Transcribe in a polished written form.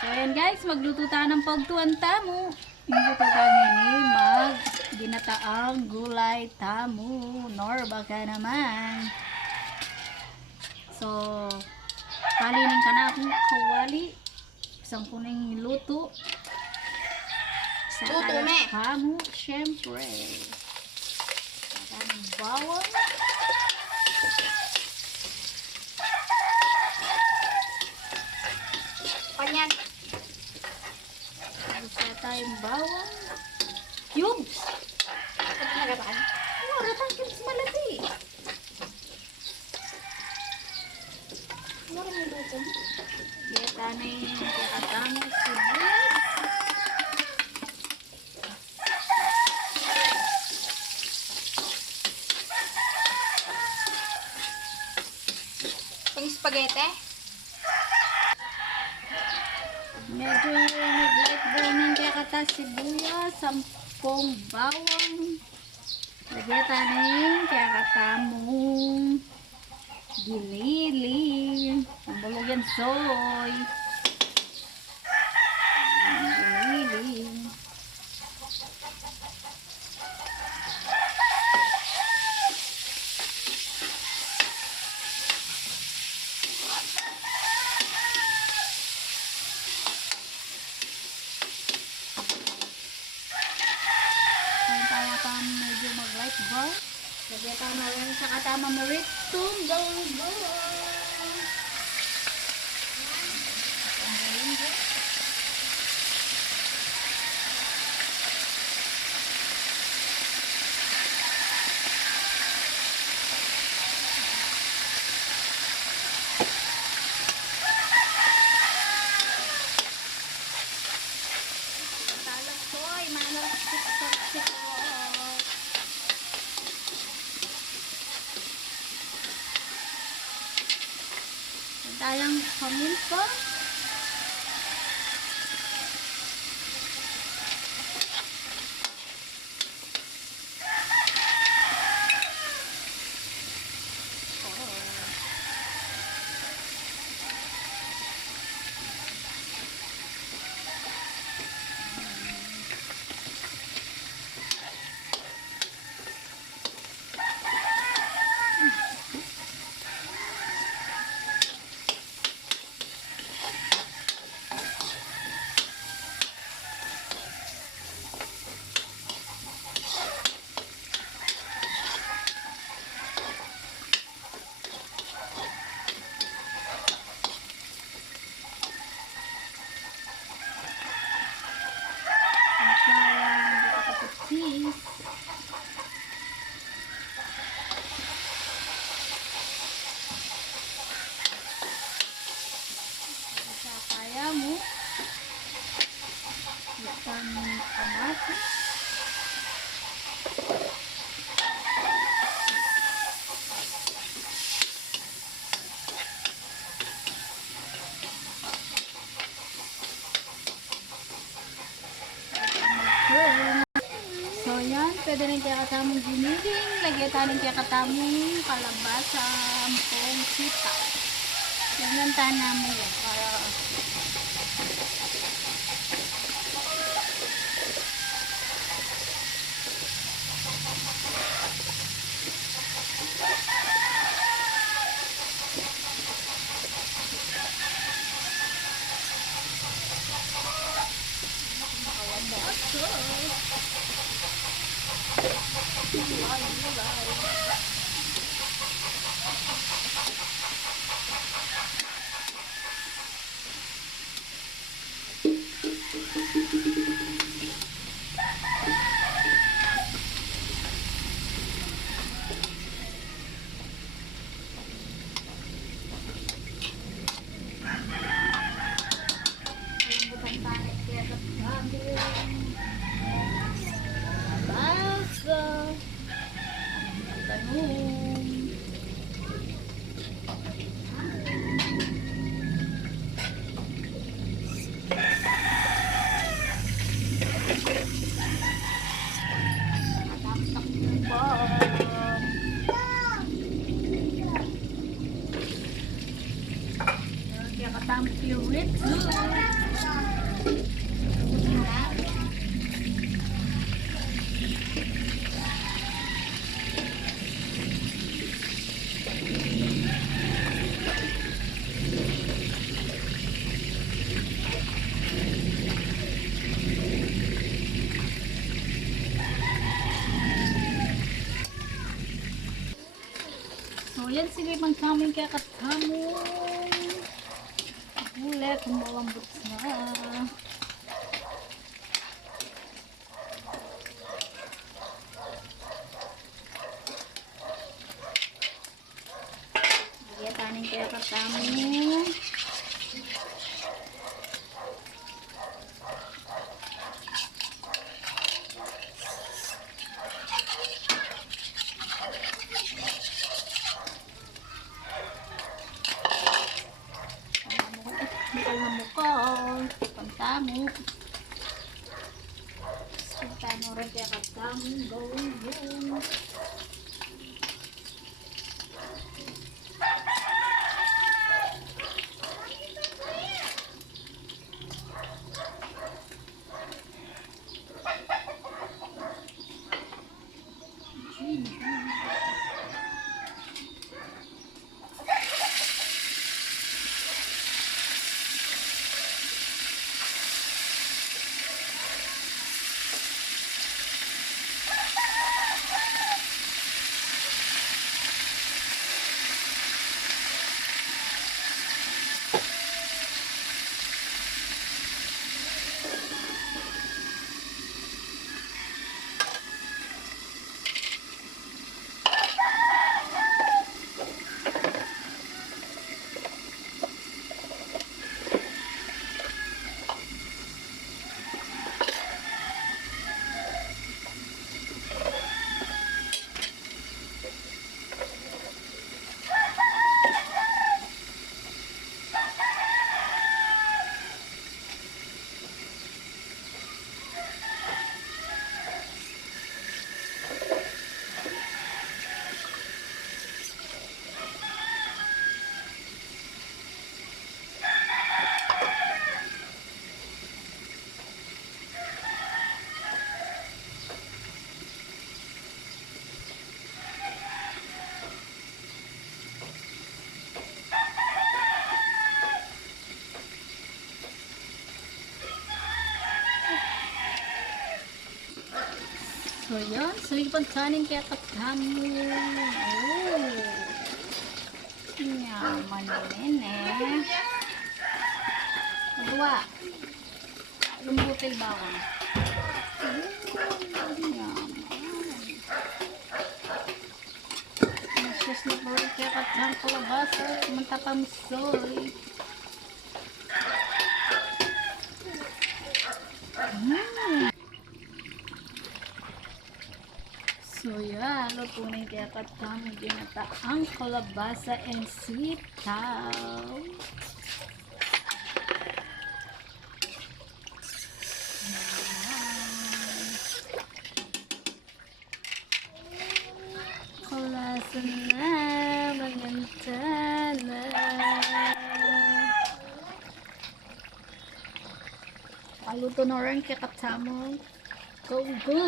So ayan guys, magluto tayo ng pagtuan tamo. Yung luto tayo ni mag ginataang gulay tamo. Norba ka naman. So, palinin ka na akong kawali. Isang kuning luto. Sa Luto, me. tamo, syempre. Sa bawang. Kanyan. Gusto tayong bawang. Cubes. Ito nagataan. Oh, ratang cubes malaki. Ano rin yung luto? Kita na yung kakatamo sibuyas. Pang spaghetti? Medyo nag-light brown ng kakata sibuyas. 10 bawang. Lagyan tayo ng kakatamong ginili. Pambulog yan soy. Ginili. Kain tayo pa medyo mag-light brown. Lagyan tayo na rin sa katama maritong galbo. Talasoy, malaksik-saksik ko. Talang paminta. Cheese. Kaya mo. Ikan kamatis. So yan, pwede rin kaya katamong giniling. Lagyan tayo ng kaya katamong kalabasa, ampong sitaw. Tignan tayo namin yan para Kaya katampi ulit. So, yan sige man kaming kakatamo. Ulit, kung malambot na. Sige, taning kakatamo. Bukal na bukal. Pantamo. Pantamo rin kaya katamo. Go, go. So, yun. So, yung pagkanin kaya katamo. Oh. Yaman din eh. Nagawa. Lumbutil ba ako? Yaman. Masyos na po rin kaya katamo kalabasa. Mantapamsoy. So yan, luto na yung kaya katamo ginataang kalabasa and sitaw. Kalasa na, maganda na. Paluto na rin kaya katamo. Go, go!